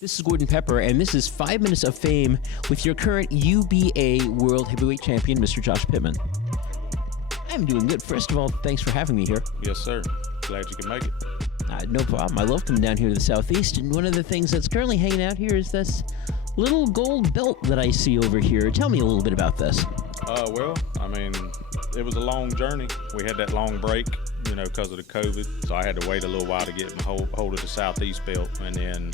This is Gordon Pepper, and this is 5 Minutes of Fame with your current UBA World Heavyweight Champion, Mr. Josh Pittman. I'm doing good. First of all, thanks for having me here. Yes, sir. Glad you can make it. No problem. I love coming down here to the Southeast, and one of the things that's currently hanging out here is this little gold belt that I see over here. Tell me a little bit about this. Well, I mean, it was a long journey. We had that long break, because of the COVID, so I had to wait a little while to get my hold of the Southeast belt, and then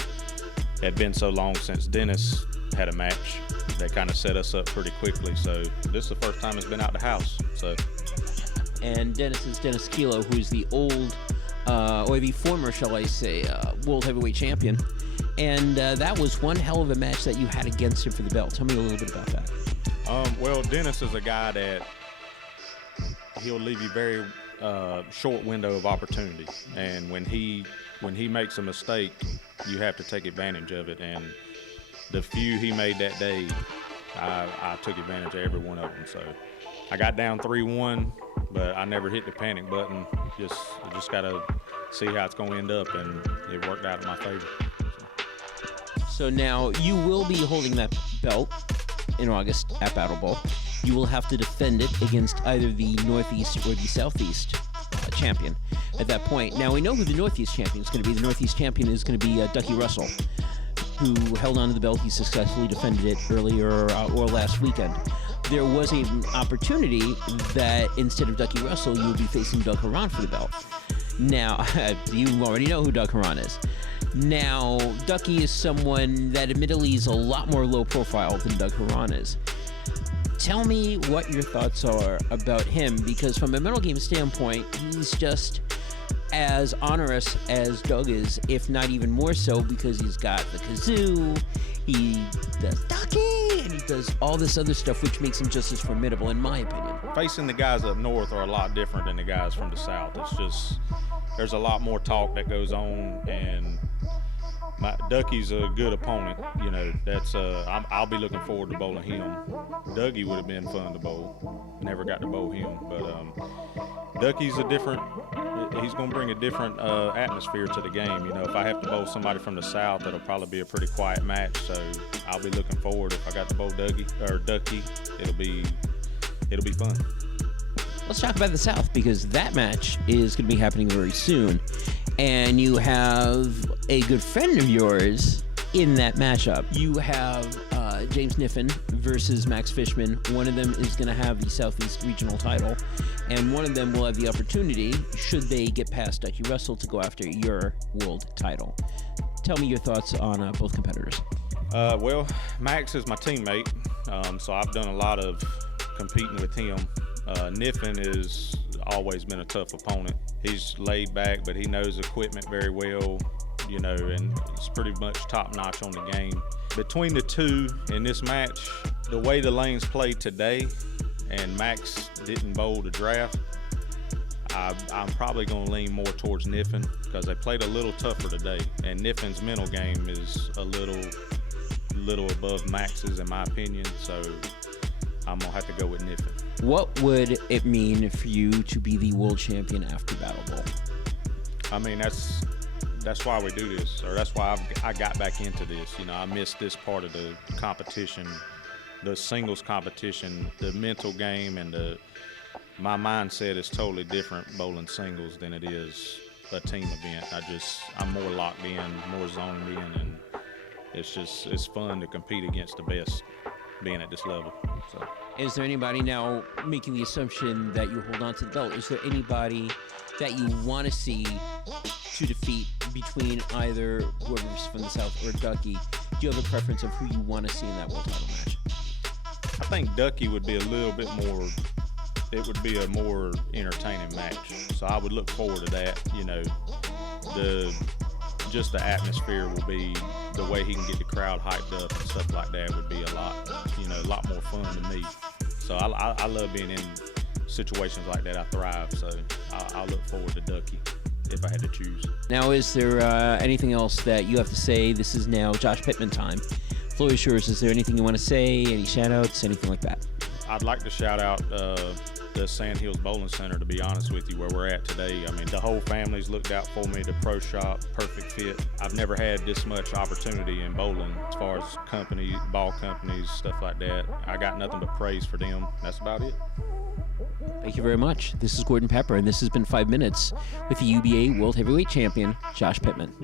it had been so long since Dennis had a match that kind of set us up pretty quickly. So this is the first time it's been out the house. And Dennis is Dennis Kilo, who's the old, or the former, shall I say, World Heavyweight Champion. And that was one hell of a match that you had against him for the belt. Tell me a little bit about that. Well, Dennis is a guy that he'll leave you very short window of opportunity, and when he makes a mistake, you have to take advantage of it. And the few he made that day, I took advantage of every one of them. So I got down 3-1, but I never hit the panic button. Just gotta see how it's going to end up, and it worked out in my favor. So now you will be holding that belt in August at Battle Bowl. You will have to defend it against either the Northeast or the Southeast champion at that point. Now, we know who the Northeast champion is going to be. The Northeast champion is going to be Ducky Russell, who held on to the belt. He successfully defended it earlier or last weekend. There was an opportunity that instead of Ducky Russell, you would be facing Doug Haran for the belt. Now, you already know who Doug Haran is. Now, Ducky is someone that admittedly is a lot more low profile than Doug Haran is. Tell me what your thoughts are about him, because from a mental game standpoint, he's just as onerous as Doug is, if not even more so, because he's got the kazoo, he does Ducky, and he does all this other stuff, which makes him just as formidable, in my opinion. Facing the guys up north are a lot different than the guys from the south. It's just, there's a lot more talk that goes on, and Ducky's a good opponent. I'll be looking forward to bowling him. Dougie would have been fun to bowl. Never got to bowl him, but Ducky's he's going to bring a different atmosphere to the game. If I have to bowl somebody from the south, that'll probably be a pretty quiet match. So I'll be looking forward. If I got to bowl Ducky, it'll be fun. Let's talk about the South, because that match is going to be happening very soon. And you have a good friend of yours in that matchup. You have James Niffen versus Max Fishman. One of them is going to have the Southeast Regional title, and one of them will have the opportunity, should they get past Ducky Russell, to go after your world title. Tell me your thoughts on both competitors. Well, Max is my teammate, so I've done a lot of competing with him. Niffen has always been a tough opponent. He's laid back, but he knows equipment very well, and he's pretty much top-notch on the game. Between the two in this match, the way the lanes played today, and Max didn't bowl the draft, I'm probably going to lean more towards Niffen, because they played a little tougher today, and Niffen's mental game is a little above Max's, in my opinion, so I'm going to have to go with Niffen. What would it mean for you to be the world champion after Battle Bowl? I mean, that's why we do this, or that's why I got back into this. I missed this part of the competition, the singles competition, the mental game, and my mindset is totally different bowling singles than it is a team event. I'm more locked in, more zoned in, and it's fun to compete against the best being at this level. So. Is there anybody, now making the assumption that you hold on to the belt, is there anybody that you want to see to defeat between either whoever's from the South or Ducky? Do you have a preference of who you want to see in that world title match? I think Ducky would be a little bit more, it would be a more entertaining match. So I would look forward to that. The atmosphere will be, the way he can get the crowd hyped up and stuff like that would be a lot more fun to me. So I love being in situations like that. I thrive, so I'll look forward to Ducky if I had to choose. Now, is there anything else that you have to say? This is now Josh Pittman time. Floor is yours. Is there anything you want to say? Any shout outs? Anything like that? I'd like to shout out the Sand Hills Bowling Center, to be honest with you, where we're at today. I mean, the whole family's looked out for me. The pro shop, perfect fit. I've never had this much opportunity in bowling as far as ball companies, stuff like that. I got nothing but praise for them. That's about it. Thank you very much. This is Gordon Pepper, and this has been 5 Minutes with the UBA World Heavyweight Champion, Josh Pittman.